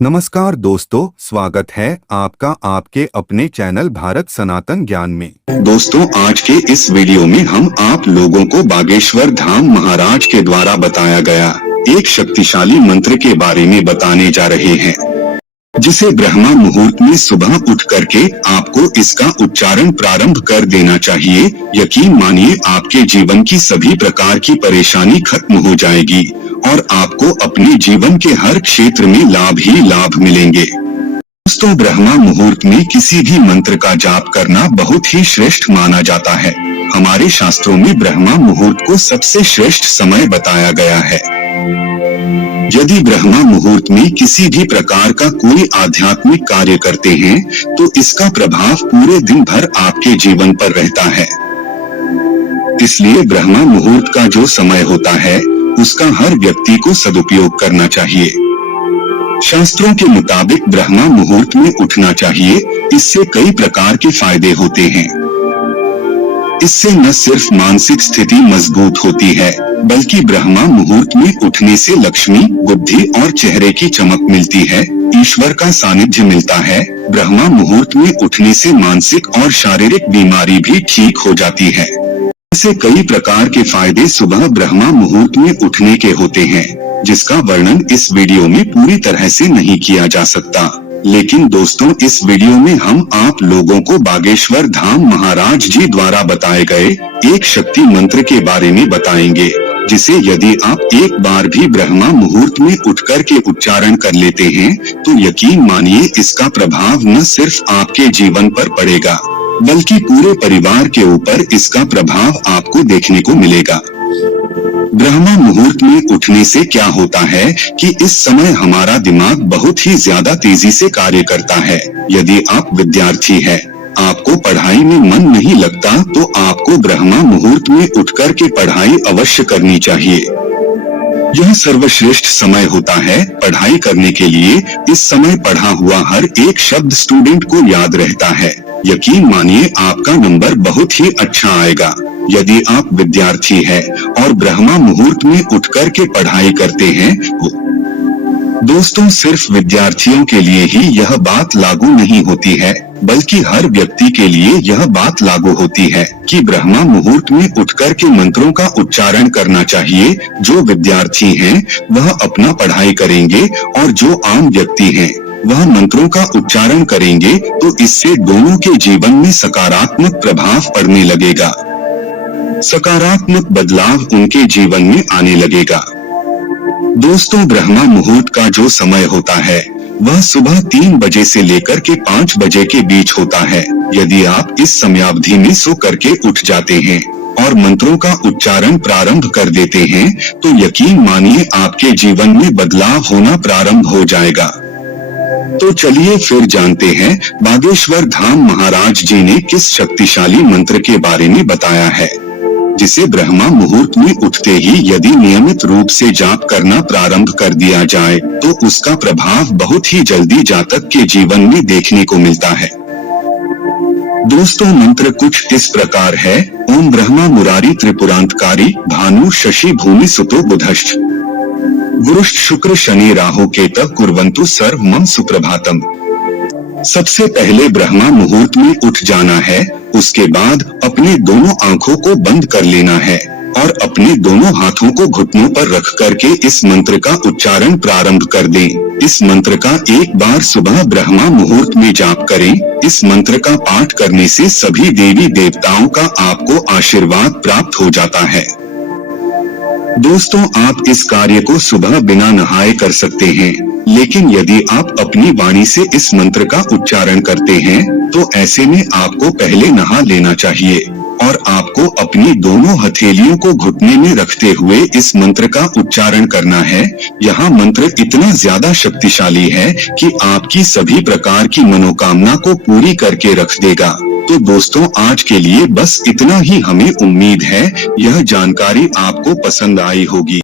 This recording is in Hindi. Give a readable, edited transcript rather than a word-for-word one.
नमस्कार दोस्तों, स्वागत है आपका आपके अपने चैनल भारत सनातन ज्ञान में। दोस्तों, आज के इस वीडियो में हम आप लोगों को बागेश्वर धाम महाराज के द्वारा बताया गया एक शक्तिशाली मंत्र के बारे में बताने जा रहे हैं, जिसे ब्रह्मा मुहूर्त में सुबह उठ करके आपको इसका उच्चारण प्रारंभ कर देना चाहिए। यकीन मानिए, आपके जीवन की सभी प्रकार की परेशानी खत्म हो जाएगी और आपको अपने जीवन के हर क्षेत्र में लाभ ही लाभ मिलेंगे। दोस्तों, ब्रह्मा मुहूर्त में किसी भी मंत्र का जाप करना बहुत ही श्रेष्ठ माना जाता है। हमारे शास्त्रों में ब्रह्मा मुहूर्त को सबसे श्रेष्ठ समय बताया गया है। यदि ब्रह्मा मुहूर्त में किसी भी प्रकार का कोई आध्यात्मिक कार्य करते हैं, तो इसका प्रभाव पूरे दिन भर आपके जीवन पर रहता है। इसलिए ब्रह्मा मुहूर्त का जो समय होता है, उसका हर व्यक्ति को सदुपयोग करना चाहिए। शास्त्रों के मुताबिक ब्रह्मा मुहूर्त में उठना चाहिए। इससे कई प्रकार के फायदे होते हैं। इससे न सिर्फ मानसिक स्थिति मजबूत होती है, बल्कि ब्रह्मा मुहूर्त में उठने से लक्ष्मी, बुद्धि और चेहरे की चमक मिलती है, ईश्वर का सानिध्य मिलता है। ब्रह्मा मुहूर्त में उठने से मानसिक और शारीरिक बीमारी भी ठीक हो जाती है। ऐसे कई प्रकार के फायदे सुबह ब्रह्मा मुहूर्त में उठने के होते हैं, जिसका वर्णन इस वीडियो में पूरी तरह से नहीं किया जा सकता। लेकिन दोस्तों, इस वीडियो में हम आप लोगों को बागेश्वर धाम महाराज जी द्वारा बताए गए एक शक्ति मंत्र के बारे में बताएंगे, जिसे यदि आप एक बार भी ब्रह्मा मुहूर्त में उठकर के उच्चारण कर लेते हैं, तो यकीन मानिए इसका प्रभाव न सिर्फ आपके जीवन पर पड़ेगा, बल्कि पूरे परिवार के ऊपर इसका प्रभाव आपको देखने को मिलेगा। ब्रह्मा मुहूर्त में उठने से क्या होता है कि इस समय हमारा दिमाग बहुत ही ज्यादा तेजी से कार्य करता है। यदि आप विद्यार्थी हैं, आपको पढ़ाई में मन नहीं लगता, तो आपको ब्रह्मा मुहूर्त में उठकर के पढ़ाई अवश्य करनी चाहिए। यह सर्वश्रेष्ठ समय होता है पढ़ाई करने के लिए। इस समय पढ़ा हुआ हर एक शब्द स्टूडेंट को याद रहता है। यकीन मानिए, आपका नंबर बहुत ही अच्छा आएगा। यदि आप विद्यार्थी हैं और ब्रह्मा मुहूर्त में उठकर के पढ़ाई करते हैं, दोस्तों, सिर्फ विद्यार्थियों के लिए ही यह बात लागू नहीं होती है, बल्कि हर व्यक्ति के लिए यह बात लागू होती है कि ब्रह्मा मुहूर्त में उठकर के मंत्रों का उच्चारण करना चाहिए। जो विद्यार्थी हैं, वह अपना पढ़ाई करेंगे, और जो आम व्यक्ति हैं, वह मंत्रों का उच्चारण करेंगे, तो इससे दोनों के जीवन में सकारात्मक प्रभाव पड़ने लगेगा। सकारात्मक बदलाव उनके जीवन में आने लगेगा। दोस्तों, ब्रह्मा मुहूर्त का जो समय होता है, वह सुबह 3 बजे से लेकर के 5 बजे के बीच होता है। यदि आप इस समयावधि में सो करके उठ जाते हैं और मंत्रों का उच्चारण प्रारंभ कर देते हैं, तो यकीन मानिए आपके जीवन में बदलाव होना प्रारंभ हो जाएगा। तो चलिए फिर जानते हैं बागेश्वर धाम महाराज जी ने किस शक्तिशाली मंत्र के बारे में बताया है, जिसे ब्रह्मा मुहूर्त में उठते ही यदि नियमित रूप से जाप करना प्रारंभ कर दिया जाए, तो उसका प्रभाव बहुत ही जल्दी जातक के जीवन में देखने को मिलता है। दोस्तों, मंत्र कुछ इस प्रकार है। ओम ब्रह्मा मुरारी त्रिपुरांतकारी भानु शशि भूमि सुतो बुधश्च गुरुश्च शुक्र शनि राहु केतः कुर्वन्तु सर्व मम सुप्रभातम। सबसे पहले ब्रह्मा मुहूर्त में उठ जाना है। उसके बाद अपने दोनों आंखों को बंद कर लेना है और अपने दोनों हाथों को घुटनों पर रख करके इस मंत्र का उच्चारण प्रारंभ कर दें। इस मंत्र का एक बार सुबह ब्रह्मा मुहूर्त में जाप करें। इस मंत्र का पाठ करने से सभी देवी देवताओं का आपको आशीर्वाद प्राप्त हो जाता है। दोस्तों, आप इस कार्य को सुबह बिना नहाए कर सकते हैं, लेकिन यदि आप अपनी वाणी से इस मंत्र का उच्चारण करते हैं, तो ऐसे में आपको पहले नहा लेना चाहिए और आपको अपनी दोनों हथेलियों को घुटने में रखते हुए इस मंत्र का उच्चारण करना है। यह मंत्र इतना ज्यादा शक्तिशाली है कि आपकी सभी प्रकार की मनोकामना को पूरी करके रख देगा। तो दोस्तों, आज के लिए बस इतना ही। हमें उम्मीद है यह जानकारी आपको पसंद आई होगी।